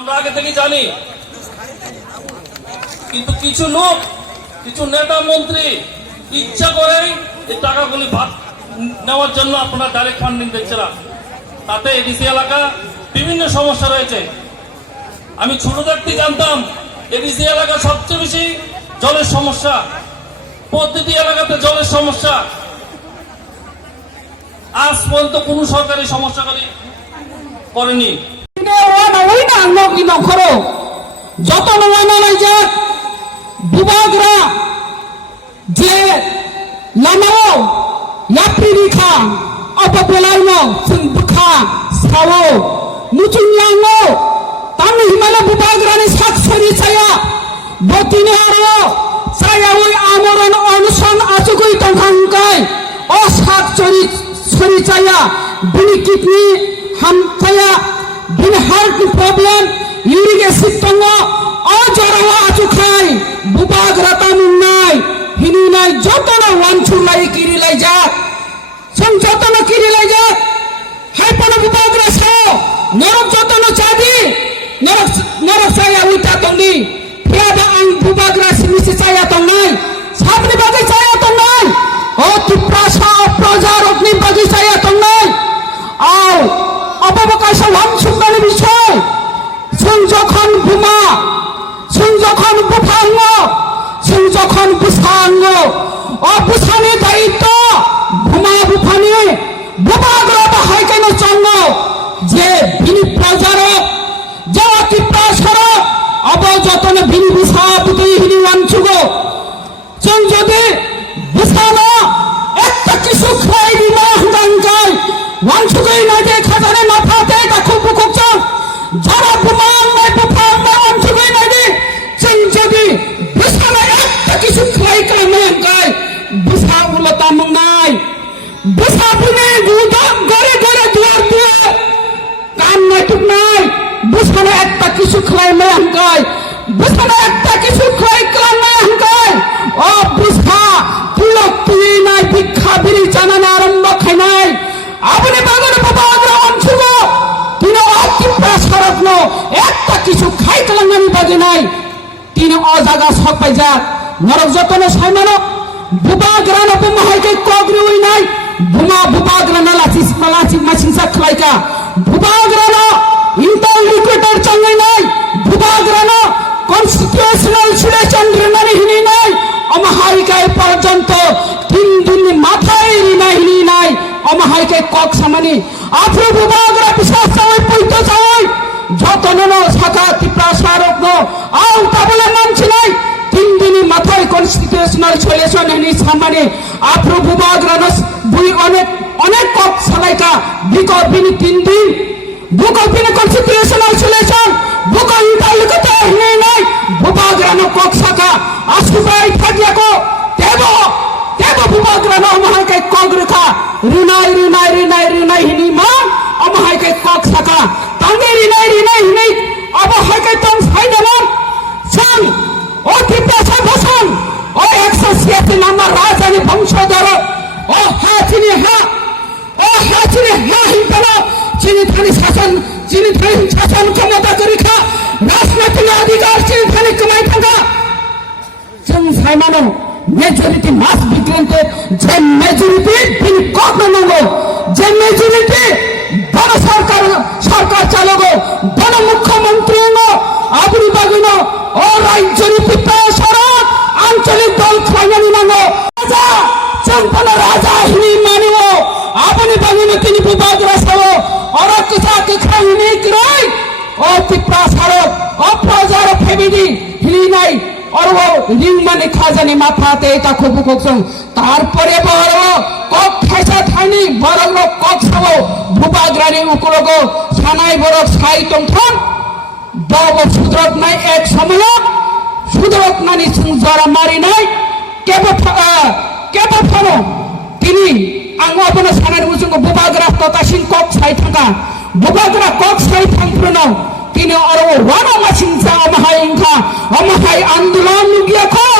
আমরা আগে থেকে জানি, কিন্তু কিছু লোক, কিছু নেতা মন্ত্রী ইচ্ছা করেই এই টাকাগুলি নেওয়ার জন্য আপনারা ডাইরেক্ট ফান্ডিং দিচ্ছেন। তাতে এডিসি এলাকা বিভিন্ন সমস্যা রয়েছে। আমি ছোট থাকতে জানতাম এডিসি এলাকা সবচেয়ে বেশি জলের সমস্যা, প্রতিটি এলাকাতে জলের সমস্যা। আজ পর্যন্ত কোন সরকারি সমস্যা করেনি। যত বুবাগরা যে লামাও ইয়াপ্রিখা অপবেলাইনো সুন্দুখা সাও মুচুনিয়াঙ্গো তামি হিমালয় বুবাগরানি সাতসরি ছায়া বতিনি আরো ছায়া ওই আমরণ অনশন আচুকুই তংখাংকাই ও সাতসরি সরি ছায়া বিনি কিডনি হামথায়া বিনি হার্ট প্রবলেম ইউরিক অ্যাসিড তঙ্গ অজরাওয়া আচুখাই বুবাগরা তামুন্নাই হিনুনাই যতন ওয়ানছুলাই কিরিলাই যা সং যতন কিরিলাই যা হাইপন বুবাগরা সাও নরক যতন চাদি নরক সায়া উইতা তংনি ফিয়াদা আং বুবাগরা সিমিসি চায়া তংনাই সাবনি বাগি চায়া তংনাই ও তিপ্রাসা প্রজার অগ্নি বাগি চায়া তংনাই আও অববকাশ ওয়ানছুকানি বিষয় সং যখন বুমা সং যখন বুফাঙ্গ সং যখন বুসাঙ্গ ও বুসানি দায়িত্ব বুমা বুফানি বুবাগরা বাহাই কেন চঙ্গ যে বিনি প্রজারক যে অতি প্রাসরক অবযতন বিনি বুসা পুতি হিনি ওয়ানছুগো সং যদি বুসানো একটা কিছু খাই দিমা হুদাঙ্কাই ওয়ানছুগই না যে খাজানে মাথাতে তা খুব খুব চং যারা বুমাঙ্গাই বুফাঙ্গাই ওয়ানছুগই না যে সং যদি বুসানো একটা কিছু খাই কামাঙ্কাই বুসা উলতা মঙ্গাই বুসা বুনে গুদাম গরে গরে দুয়ার দুয়ার কাম নাই টুক নাই বুসানো একটা কিছু খাই মাঙ্কাই বুসানো একটা কিছু খাই কামাঙ্কাই ও বুসা পুলক তুই নাই ভিক্ষা বিরি জানানা আরম্ভ খাই নাই আপনি বাগানে বুবাগরা ওয়ানছুগো তিনি অতি প্রাসরক একটা কিছু খাই কালাঙ্গানি বাগে নাই তিনি অজাগা সক পাই যা নরক যতন সাইমানো বুবাগরা না বুমাহাইকে কগরি উই নাই বুমা বুবাগরা না লাচি মাছিনসা খলাইকা বুবাগরা না ইন্টারলিকুয়েটর চঙ্গাই নাই বুবাগরা না কনস্টিটিউশনাল সিলেকশন রেনানি হিনি নাই অমহাইকায় পর্যন্ত 3 দিন মাথায় রিনাই হিনি নাই অমহাইকে কক সামানি আফ্রো বুবাগরা বিশ্বাস চাই পইতো চাই যতন শাখা ত্রিপ্রাসারক আও তাবলে মানছি নাই 3 দিন মাথায় কনস্টিটিউশনাল সিলেকশন হিনি সামানি আফ্রো বুবাগরা বুই অনেক অনেক কক সালাইকা বিকর বিনি 3 দিন বুকর বিনি কনস্টিটিউশনাল সিলেকশন বুকর ইন্টারলিকুয়েটর হিনি নাই বুবাগরা কক শাখা আসুবাই থাকিয়াকো দেব বুবাগরা অমহাইকে কক রেখা রিনাই হিনি মা অমহাইকে কক শাখা তাঙ্গে রিনাই হিনি অবহাইকে তং সাইদেমন সং ও তিপ্রাসা বসন ও 186 নাম্বার রাজধানী বংশধর ও চিনি হিংপেলা চিনি থানি শাসন ক্ষমতা করিখা রাজনৈতিক অধিকার চিনি থানি কমাই থাকা সং সাইমানো মেজরিটি মাস বিগ্রেন্টে যে মেজরিটি বিন কগ্ন নঙ্গো যে মেজরিটি বড় সরকার চালগো বড় মুখ্যমন্ত্রী আপনি বাগুন ও রাজ্যের পিপ্রাসরক আঞ্চলিক দল খাইনি নঙ্গো রাজা চম্পন রাজা হিনি মানিব আপনি বাগুন তিনি বুবাগরা সাও অর কিসাকে খাইনি কিরাই ও পিপ্রাসরক ও প্রজার ফেমিলি হিনি নাই और वो रिंग माने खाजानी माथाते এটা খুব খুবসং তারপরে বড় কক খাইছা থানি বড় লোক কক সাও বুবাগরানি উকলগো সানাই বড় সাই তংথন বড় সুদরত নাই এক সময় সুদরত নানি সুজরা মারি নাই কেব ফানো তিনি আঙ্গো আপনা সানাই মুসুঙ্গ বুবাগরা ততাসিন কক সাই থাকা বুবাগরা কক সাই থাংপ্রনো তিনি অরো ওয়ানো মাছিনসা অমহাই আন্দোলন গিয়াকো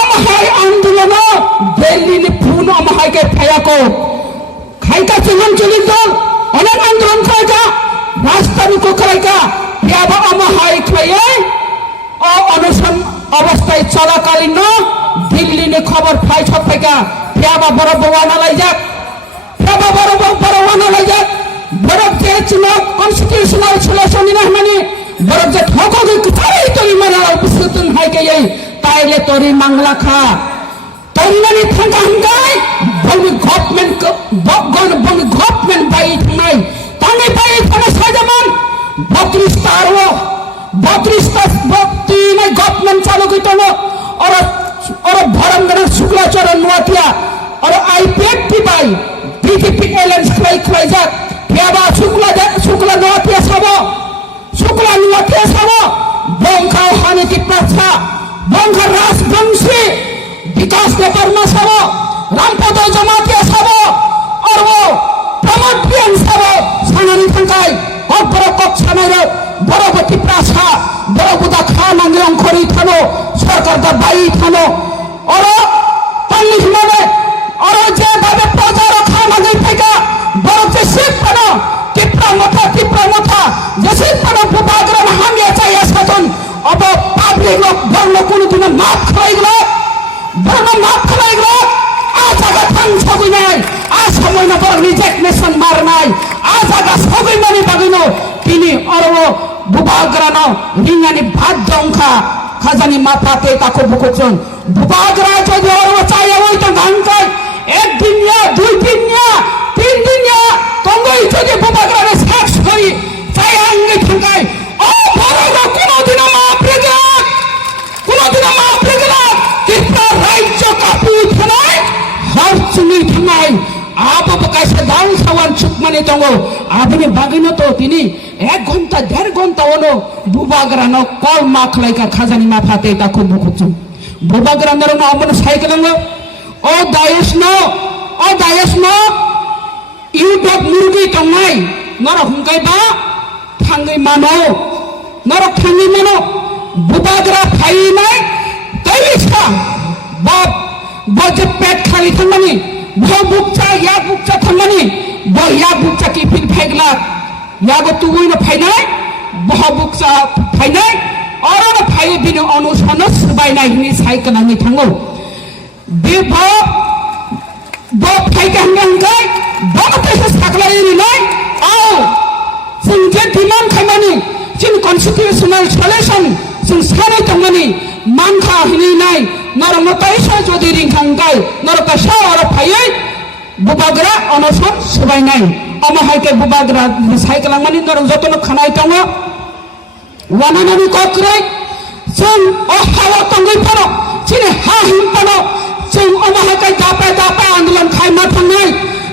অমহাই আন্দোলন দিল্লি নি ফুন অমহাইকে ফায়াকো খাইকা চলন চলিত অনেক আন্দোলন খাইকা রাস্তা নি কো খাইকা ইয়াবা অমহাই অনশন অবস্থায় চলাকালীন দিল্লি খবর ফাই সব থেকে ফেবা বড় বওয়ানা লাইজাক ফেবা বড় ওয়ানা লাইজাক বরফ যে ছিল কনস্টিটিউশনাল সলিউশন মানে বরফ যে ঠকগে কুথারে তরি মানা উপস্থিতন হাইকে এই তাইলে তরি মাংলা খা তন্নানি থাকা হাঙ্গাই বলবি গভর্নমেন্ট বাই থানাই তানে বাই থানা সাজামান 32 তারও 32 নাই গভর্নমেন্ট চালু কইতন और भरंगन शुक्लाचरण नुआतिया और आईपीएफटी बाई बीजेपी एलायंस खलाई जात फेबा शुक्ला नुआतिया साबो बंखा हानिति प्रथा बंखा राजवंशी विकास ने परमा साबो रामपद जमातिया साबो और वो प्रमोद बियन साबो सानानि थंकाय और बरकत सानाय बरबती प्रासा बरबुदा खा नांगे अंखरी थानो सरकार दा बाई थानो और पल्ली हिमाने और जे भावे प्रजा रखा नांगे फेका बरक जे सिख पनो टिप्रा मथा जैसे पनो बुबाग्रन हामिया चाहिए साथन अब पाब्लिक लोग बर्न कोनो दिन माफ खलाइगलो आज आगा थां सगै नाय आज समय न बर रिजेक्टनेशन मारनाय आज आगा सगै मानि बागिनो तिनी और वो बुबाग्रन रिंगानि भात दंखा खाजानी माथाते ताको बुकुचन बुबाग्रा যদি ওর চাই ওই তো গানকাই এক দিন না দুই দিন না তিন দিন না তঙ্গই যদি বুবাগ্রারে শেষ হই চাই আঙ্গে থাকাই ও বড় কোনদিন মাপ রেগলা কিতা রাজ্য কাপু থানায় হর চুনি থানায় আপ বকাইছে দাও সাওয়ান চুকমানি তঙ্গ আদিনে বাগিনো তো তিনি 1 ঘন্টা 1.5 ঘন্টা ওনো বুবাগ্রানো কল মাখলাইকা খাজানি মাফাতে তাকো বুকুচু বুবাগ্রানোর না অমন সাইকেলঙ্গ ও দায়েশনো ইউটিউব মুরগি তংনাই নর হুঙ্কাইবা থাঙ্গই মানো বুবাগ্রা ফাইনাই তাইলিসা বাপ বজে পেট খালি থাঙ্গানি बुकचा थांगानी या बुकचा की फिर फेगला यागो तुई न फाइनाय बह बुकचा फाइनाय और न फाइ बिनो अनुसान सुबाइनाय नि साइकलानि थांगो बे ब फाइका हंगाय बगते साकलाय नि नाय आओ जों जे डिमान्ड खामानि जों कन्स्टिट्यूशनल सलिउशन जों सानै थांगानि मानखा हिनि नाय नरम ताइसा जदि रिंखांगाय नरका सावर फायै बुबाग्रा अनसन सुबाइनाय अमहायके बुबाग्रा साइकलांगानि नरम जतन खानाय दङ वानानानि कक्राय जों अ हावा तंगै परो सिने हा हिम परो जों अमहायके दापा आन्दोलन खायमा थांनाय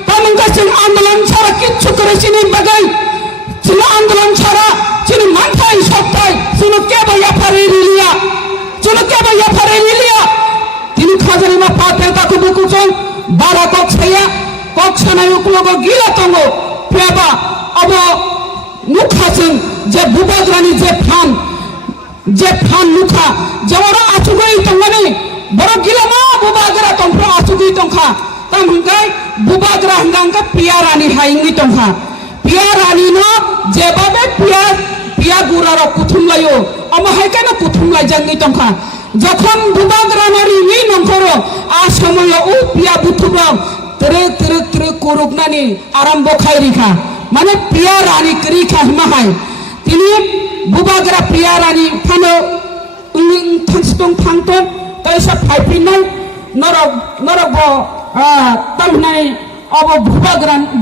तामंगा जों आन्दोलन सारा किच्छु करे सिने बगै जों आन्दोलन सारा सिने मानथाय सत्ताय जों के भया फारि लिया তিনি খাজানি মা পাতে তাকে বুকুচন বারা কক্সানায় উপলগ গিলা তঙ্গ প্রেবা অব মুখাছেন যে বুবাগ্রানি যে ফান মুখা যে ওরা আচুগই তঙ্গানি বড় গিলা মা বুবাগ্রা তংফ আচুগই তংখা তাম হুঙ্গাই বুবাগ্রা হুঙ্গাঙ্গা পিয়ারানি হাইঙ্গি তংখা পিয়ারানি ন যেভাবে পিয়া গুরার কুথুমলাইও অমহাইকানা কুথুমলাই জাঙ্গি তংখা যখন বুবাগ্রানারি নি নংখরো আ সময় ও পিয়া বুথুবাও tere kuruknani arambo khairikha মানে পিয়া রানী করিখা হিমাহাই তিনি বুবাগ্রা পিয়া রানী ফানো উইং থানস্তং থাংতন তাইসা ফাইপিনাই নরব তামনাই অব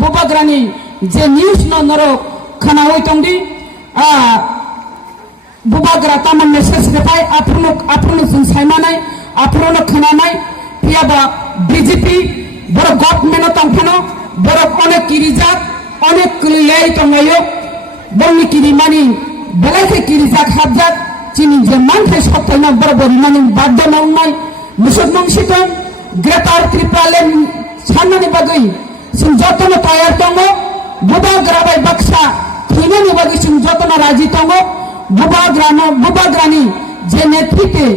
বুবাগ্রানি যে নিউজ নর খানা হইতংদি बुबाग्रा तामन मेसेज देखाय आपनो जों सायमानाय आपनो खोनानाय पियाबा बीजेपी बर गभर्नमेन्ट तंफानो बर अनेक किरिजाक अनेक क्लियाय तंगायो बंनि किरिमानि बेलायखे किरिजाक हाबजाक चिनि जे मानथाय सत्तायना बर बरिमानि बाध्य मावनाय मुसलमानसितन ग्रेटार त्रिपुरालेन साननानि बागै जों जतन तयार दङ बुबाग्रा बाय बाक्सा थैनानि बागै जों जतन राजि दङ बुबाग्रानी जे नेतृत्वे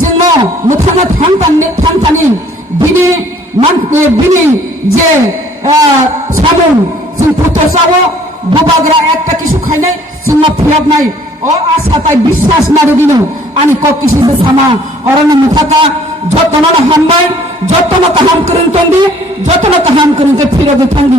जों मुथाना थांतानि बिनि जे साबुन जों फट'सावो बुबाग्रा একটা কিছু খাইনাय जों फियाबनाय o asa tai বিশ্বাস মারি দিল ani kok kisi bersama orang mufaka jotona hambai jotona taham kerin tondi jotona taham kerin ke phiro de thangi